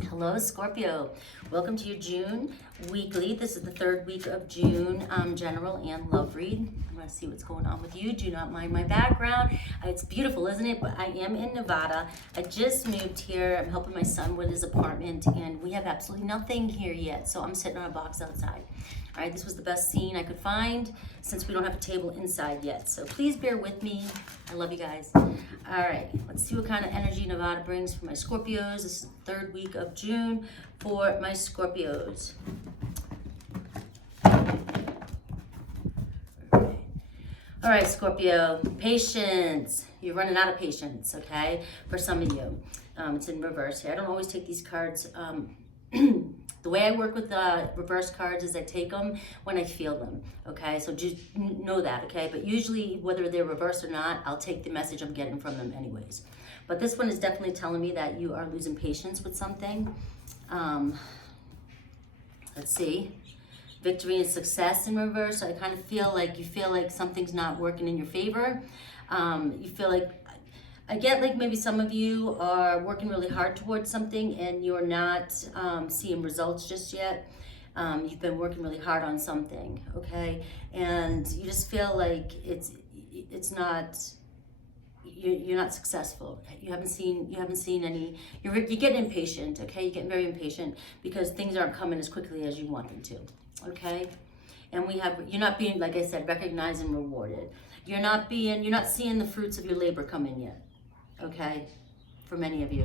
Hello, Scorpio. Welcome to your June weekly. This is the third week of June, general and love read. I'm going to see what's going on with you. Do not mind my background. It's beautiful, isn't it? But I am in Nevada. I just moved here. I'm helping my son with his apartment, and we have absolutely nothing here yet. So I'm sitting on a box outside. All right, this was the best scene I could find since we don't have a table inside yet. So please bear with me. I love you guys. All right, let's see what kind of energy Nevada brings for my Scorpios. This is the third week of June for my Scorpios. All right, Scorpio, patience. You're running out of patience, okay, for some of you. It's in reverse here. I don't always take these cards. The way I work with the reverse cards is I take them when I feel them, okay? So just know that, okay? But usually, whether they're reversed or not, I'll take the message I'm getting from them anyways. But this one is definitely telling me that you are losing patience with something. Let's see. Victory and success in reverse. So I kind of feel like something's not working in your favor. You feel like, I get like maybe some of you are working really hard towards something and you're not seeing results just yet. You've been working really hard on something, okay? And you just feel like it's not, you're not successful. You haven't seen any, you're getting impatient, okay? You're getting very impatient because things aren't coming as quickly as you want them to, okay? And you're not being, like I said, recognized and rewarded. You're not seeing the fruits of your labor come in yet. Okay, for many of you.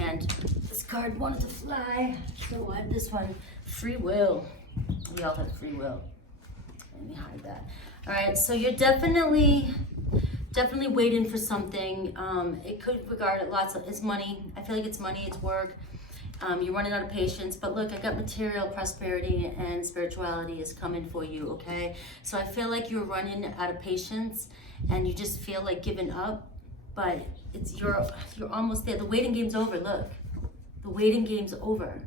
And this card wanted to fly, so I have this one, free will. We all have free will. Let me hide that. All right, so you're definitely waiting for something. It could regard it it's money. I feel like it's money, it's work. You're running out of patience, but look, I got material prosperity and spirituality is coming for you, okay? So I feel like you're running out of patience and you just feel like giving up, but you're almost there. The waiting game's over. Look, the waiting game's over.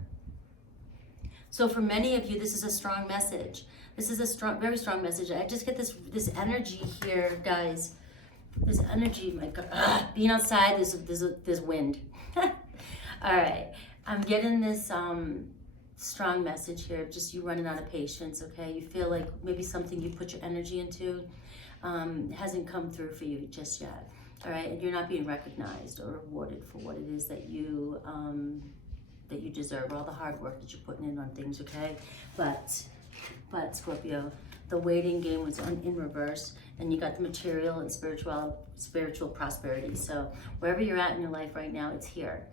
So for many of you, this is a strong message. This is a very strong message. I just get this energy here, guys. This energy, my God. Being outside, there's wind. All right, I'm getting this strong message here. Just you running out of patience. Okay, you feel like maybe something you put your energy into hasn't come through for you just yet. All right, and you're not being recognized or rewarded for what it is that you deserve, all the hard work that you're putting in on things, okay? But Scorpio, the waiting game was in reverse, and you got the material and spiritual prosperity. So wherever you're at in your life right now, it's here.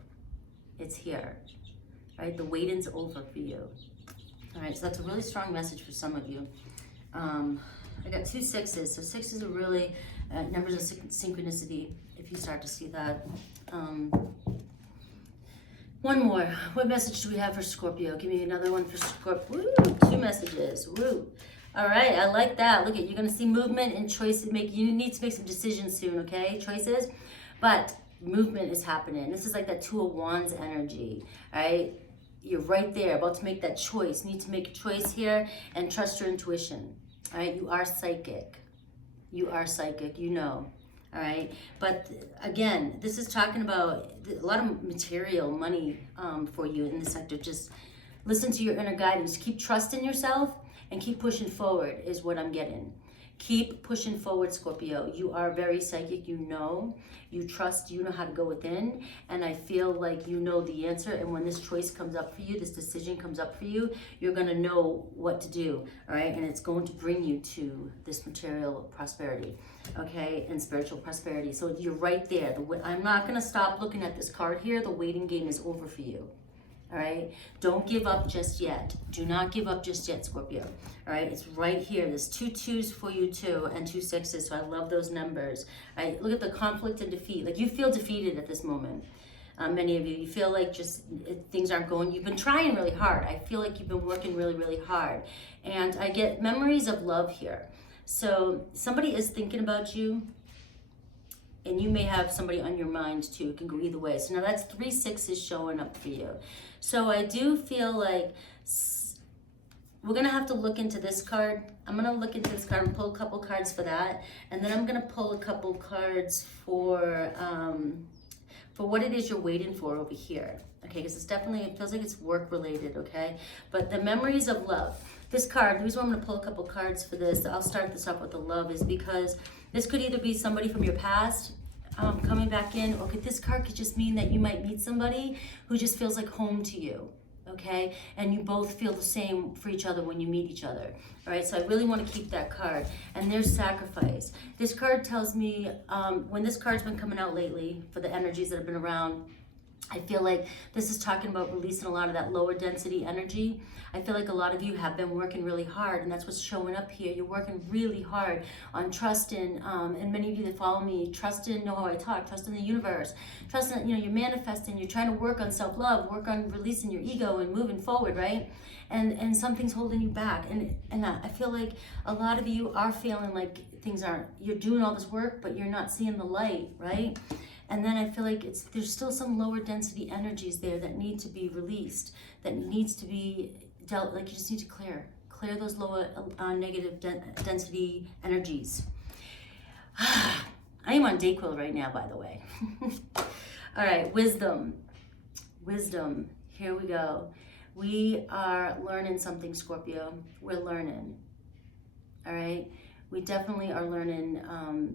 It's here, right? The waiting's over for you. All right, so that's a really strong message for some of you. I got 2 6s, so 6s are really numbers of synchronicity, if you start to see that. One more. What message do we have for Scorpio? Give me another one for Scorpio. Woo, 2 messages. Woo. All right, I like that. Look you're going to see movement and choices. You need to make some decisions soon, okay? Choices. But movement is happening. This is like that 2 of Wands energy, right? You're right there, about to make that choice. You need to make a choice here and trust your intuition. All right, you are psychic. You are psychic, you know. All right, but again, this is talking about a lot of material money for you in the sector. Just listen to your inner guidance. Keep trusting yourself and keep pushing forward is what I'm getting. Keep pushing forward, Scorpio. You are very psychic, you know. You trust, you know how to go within. And I feel like you know the answer. And when this choice comes up for you, this decision comes up for you, you're going to know what to do, all right? And it's going to bring you to this material prosperity, okay? And spiritual prosperity. So you're right there. I'm not going to stop looking at this card here. The waiting game is over for you. All right, don't give up just yet. Do not give up just yet, Scorpio. All right, it's right here. There's 2 2s for you too, and 2 6s. So I love those numbers. All right, look at the conflict and defeat. Like you feel defeated at this moment. Many of you feel like things aren't going. You've been trying really hard. I feel like you've been working really, really hard. And I get memories of love here. So somebody is thinking about you. And you may have somebody on your mind too. It can go either way. So now that's 3 6s showing up for you. So I do feel like we're going to have to look into this card. I'm going to look into this card and pull a couple cards for that. And then I'm going to pull a couple cards for what it is you're waiting for over here. Okay, because it feels like it's work related, okay? But the memories of love. This card, the reason why I'm going to pull a couple cards for this, I'll start this off with the love, is because this could either be somebody from your past coming back in, or this card could just mean that you might meet somebody who just feels like home to you, okay? And you both feel the same for each other when you meet each other, all right? So I really want to keep that card. And there's sacrifice. This card tells me, when this card's been coming out lately, for the energies that have been around, I feel like this is talking about releasing a lot of that lower density energy. I feel like a lot of you have been working really hard, and that's what's showing up here. You're working really hard on trusting, and many of you that follow me, trusting, know how I talk, trust in the universe, trusting, you're manifesting, you're trying to work on self-love, work on releasing your ego and moving forward, right? And something's holding you back. And I feel like a lot of you are feeling like things aren't, you're doing all this work, but you're not seeing the light, right? And then I feel like there's still some lower density energies there that need to be released, that needs to be dealt, like you just need to clear those lower negative density energies. I am on Dayquil right now, by the way. All right, wisdom, here we go. We are learning something, Scorpio. We're learning, all right? We definitely are learning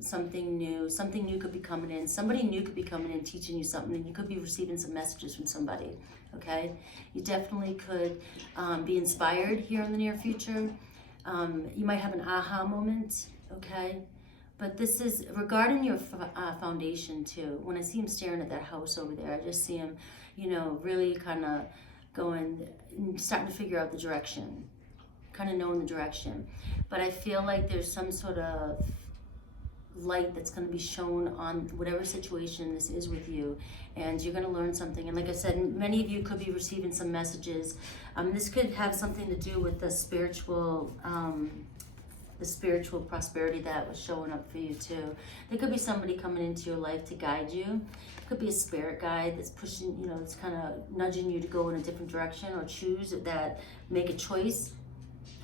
something new. Something new could be coming in. Somebody new could be coming in, teaching you something, and you could be receiving some messages from somebody, okay? You definitely could be inspired here in the near future. You might have an aha moment, okay? But this is regarding your foundation too. When I see him staring at that house over there, I just see him, really kind of starting to figure out the direction, kind of knowing the direction. But I feel like there's some sort of light that's going to be shown on whatever situation this is with you, and you're going to learn something. And like I said, many of you could be receiving some messages. This could have something to do with the spiritual prosperity that was showing up for you too. There could be somebody coming into your life to guide you. It could be a spirit guide that's pushing, it's kind of nudging you to go in a different direction or make a choice.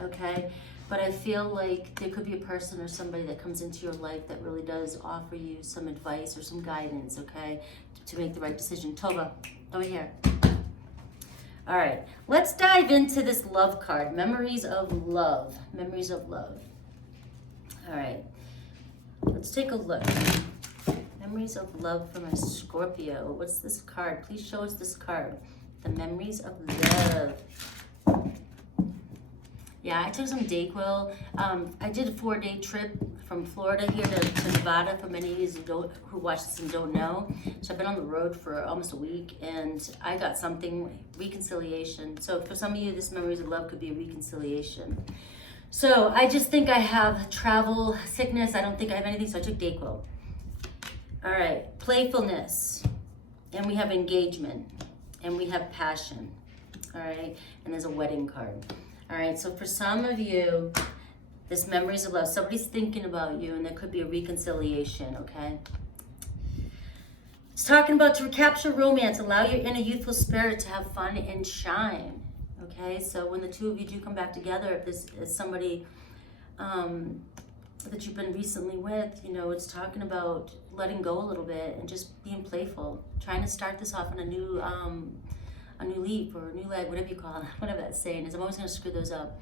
Okay, but I feel like there could be a person or somebody that comes into your life that really does offer you some advice or some guidance, okay, to make the right decision. Tova, over here. All right, let's dive into this love card, memories of love. All right, let's take a look. Memories of love from a Scorpio. What's this card? Please show us this card. The memories of love. Yeah, I took some Dayquil. I did a 4-day trip from Florida here to Nevada, for many of you who watch this and don't know. So I've been on the road for almost a week, and I got something, reconciliation. So for some of you, this memories of love could be a reconciliation. So I just think I have travel sickness. I don't think I have anything, so I took Dayquil. All right, playfulness, and we have engagement, and we have passion. All right, and there's a wedding card. All right, so for some of you, this memories of love, somebody's thinking about you, and there could be a reconciliation, okay? It's talking about to recapture romance, allow your inner youthful spirit to have fun and shine, okay? So when the two of you do come back together, if this is somebody that you've been recently with, it's talking about letting go a little bit and just being playful, trying to start this off on a new leaf or a new leg, whatever you call it, whatever that saying is. I'm always going to screw those up.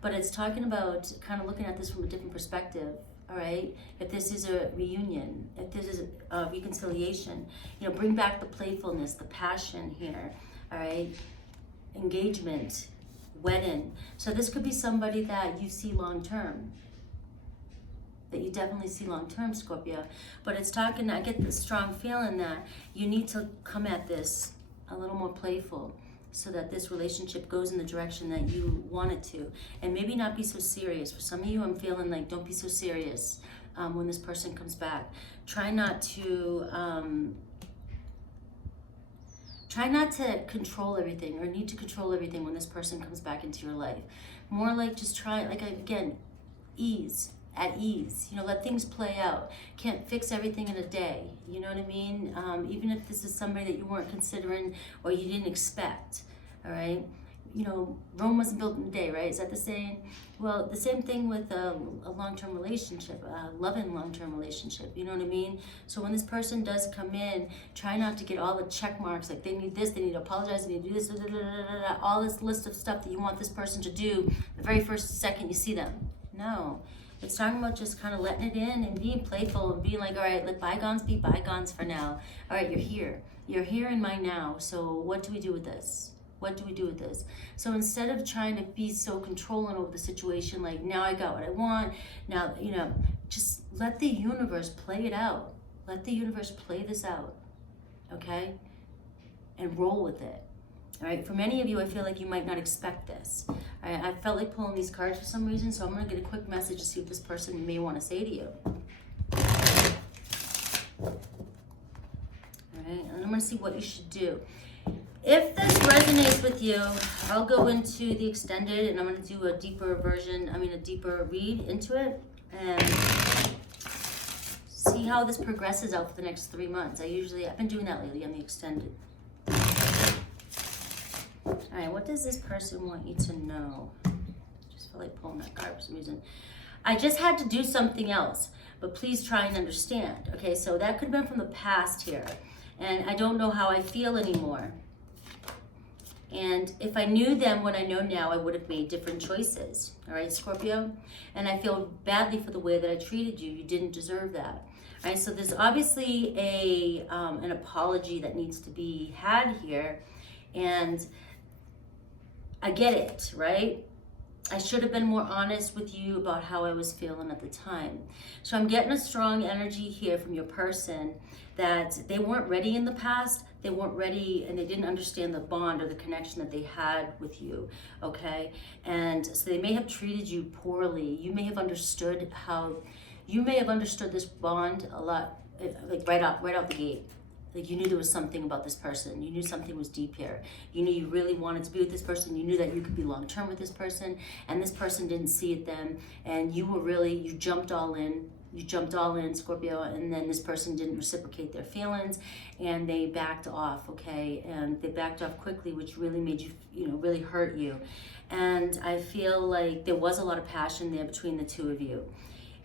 But it's talking about kind of looking at this from a different perspective, all right? If this is a reunion, if this is a reconciliation, bring back the playfulness, the passion here, all right? Engagement, wedding. So this could be somebody that you see long-term, that you definitely see long-term, Scorpio. But it's talking, I get this strong feeling that you need to come at this a little more playful so that this relationship goes in the direction that you want it to, and maybe not be so serious. For some of you, I'm feeling like don't be so serious when this person comes back. Try not to control everything or need to control everything when this person comes back into your life. More like just try, at ease, let things play out. Can't fix everything in a day, you know what I mean? Even if this is somebody that you weren't considering or you didn't expect, all right? Rome wasn't built in a day, right? Is that the saying? Well, the same thing with a long-term relationship, a loving long-term relationship, you know what I mean? So when this person does come in, try not to get all the check marks, like they need this, they need to apologize, they need to do this, da, da, da, da, da, all this list of stuff that you want this person to do the very first second you see them. No. It's talking about just kind of letting it in and being playful and being like, all right, let bygones be bygones for now. All right, you're here. You're here in my now, so what do we do with this? What do we do with this? So instead of trying to be so controlling over the situation, like now I got what I want, now, just let the universe play it out. Let the universe play this out, okay? And roll with it, all right? For many of you, I feel like you might not expect this. All right? I felt like pulling these cards for some reason, so I'm gonna get a quick message to see what this person may wanna say to you. All right, and I'm gonna see what you should do. If this resonates with you, I'll go into the extended and I'm going to do a deeper a deeper read into it and see how this progresses out for the next 3 months. I've been doing that lately on the extended. All right, what does this person want you to know? Just feel like pulling that card for some reason. I just had to do something else, but please try and understand. Okay, so that could have been from the past here, and I don't know how I feel anymore. And if I knew then what I know now, I would have made different choices. All right, Scorpio? And I feel badly for the way that I treated you. You didn't deserve that. All right, so there's obviously an apology that needs to be had here. And I get it, right? I should have been more honest with you about how I was feeling at the time. So I'm getting a strong energy here from your person that they weren't ready in the past. They weren't ready and they didn't understand the bond or the connection that they had with you, okay? And so they may have treated you poorly. You may have understood this bond a lot, like right out the gate. Like you knew there was something about this person. You knew something was deep here. You knew you really wanted to be with this person. You knew that you could be long-term with this person, and this person didn't see it then. And you jumped all in. You jumped all in, Scorpio, and then this person didn't reciprocate their feelings, and they backed off, okay? And they backed off quickly, which really made you, really hurt you. And I feel like there was a lot of passion there between the two of you.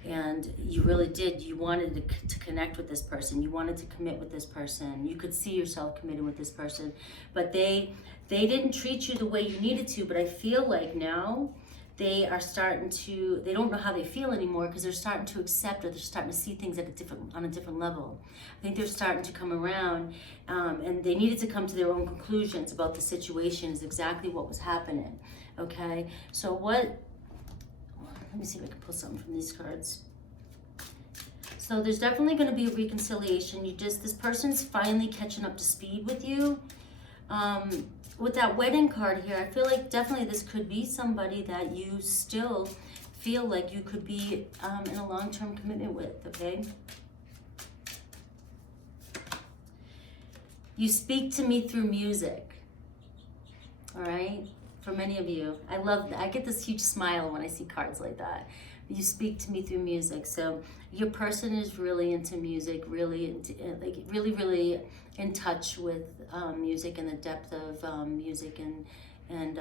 And you really did. You wanted to connect with this person. You wanted to commit with this person. You could see yourself committing with this person. But they didn't treat you the way you needed to. But I feel like now they don't know how they feel anymore because they're starting to accept or they're starting to see things on a different level. I think they're starting to come around and they needed to come to their own conclusions about the situation is exactly what was happening. Okay, so let me see if I can pull something from these cards. So there's definitely going to be a reconciliation. This person's finally catching up to speed with you. With that wedding card here, I feel like definitely this could be somebody that you still feel like you could be in a long-term commitment with, okay? You speak to me through music, all right? For many of you, I get this huge smile when I see cards like that. You speak to me through music. So your person is really into music, really in touch with music and the depth of music and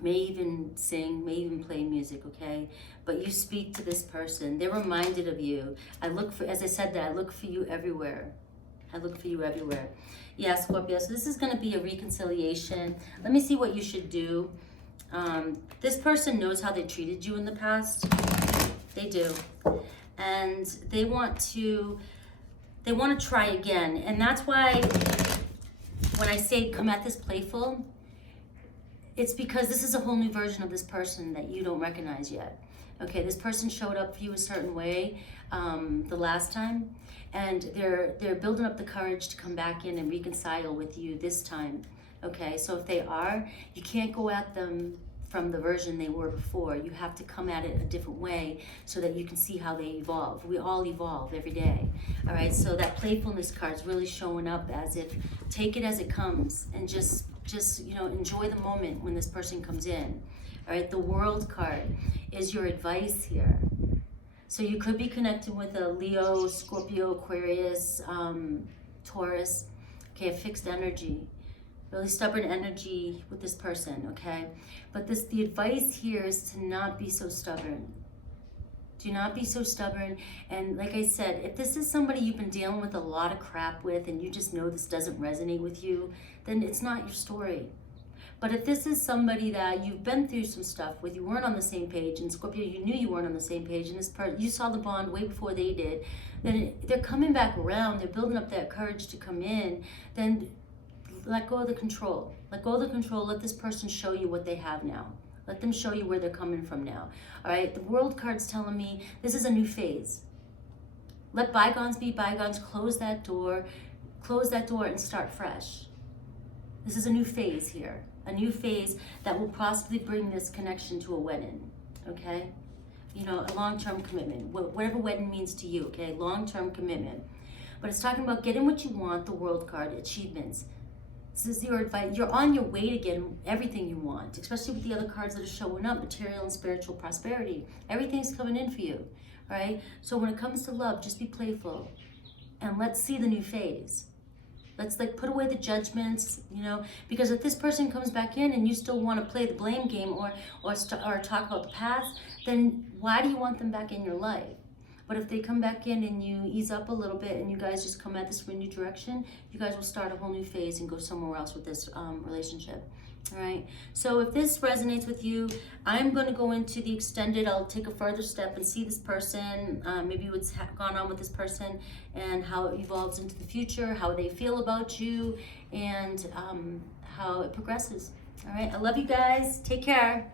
may even sing, may even play music, okay? But you speak to this person. They're reminded of you. As I said that, I look for you everywhere. I look for you everywhere. Yeah, Scorpio, so this is going to be a reconciliation. Let me see what you should do. This person knows how they treated you in the past. They do. And they want to try again. And that's why when I say come at this playful, it's because this is a whole new version of this person that you don't recognize yet. Okay, this person showed up for you a certain way the last time, and they're building up the courage to come back in and reconcile with you this time. Okay, so if they are, you can't go at them from the version they were before. You have to come at it a different way so that you can see how they evolve. We all evolve every day. All right, so that playfulness card is really showing up as if take it as it comes and just enjoy the moment when this person comes in. All right, the World card is your advice here. So you could be connecting with a Leo, Scorpio, Aquarius, Taurus, okay, a fixed energy. really stubborn energy with this person, okay? But the advice here is to not be so stubborn. Do not be so stubborn. And like I said, if this is somebody you've been dealing with a lot of crap with and you just know this doesn't resonate with you, then it's not your story. But if this is somebody that you've been through some stuff with, you weren't on the same page, and Scorpio, you knew you weren't on the same page, and this part, you saw the bond way before they did, then they're coming back around, they're building up that courage to come in, then let go of the control. Let go of the control, let this person show you what they have now. Let them show you where they're coming from now. All right, the World card's telling me this is a new phase. Let bygones be bygones, close that door and start fresh. This is a new phase here, a new phase that will possibly bring this connection to a wedding, okay? You know, a long-term commitment, whatever wedding means to you, okay? Long-term commitment. But it's talking about getting what you want, the World card, achievements. This is your advice. You're on your way to getting everything you want, especially with the other cards that are showing up, material and spiritual prosperity. Everything's coming in for you, all right? So when it comes to love, just be playful and let's see the new phase. Let's put away the judgments, you know, because if this person comes back in and you still want to play the blame game or talk about the past, then why do you want them back in your life? But if they come back in and you ease up a little bit and you guys just come at this from a new direction, you guys will start a whole new phase and go somewhere else with this relationship. All right. So if this resonates with you, I'm going to go into the extended. I'll take a further step and see this person, maybe what's gone on with this person and how it evolves into the future, how they feel about you, and how it progresses. All right. I love you guys. Take care.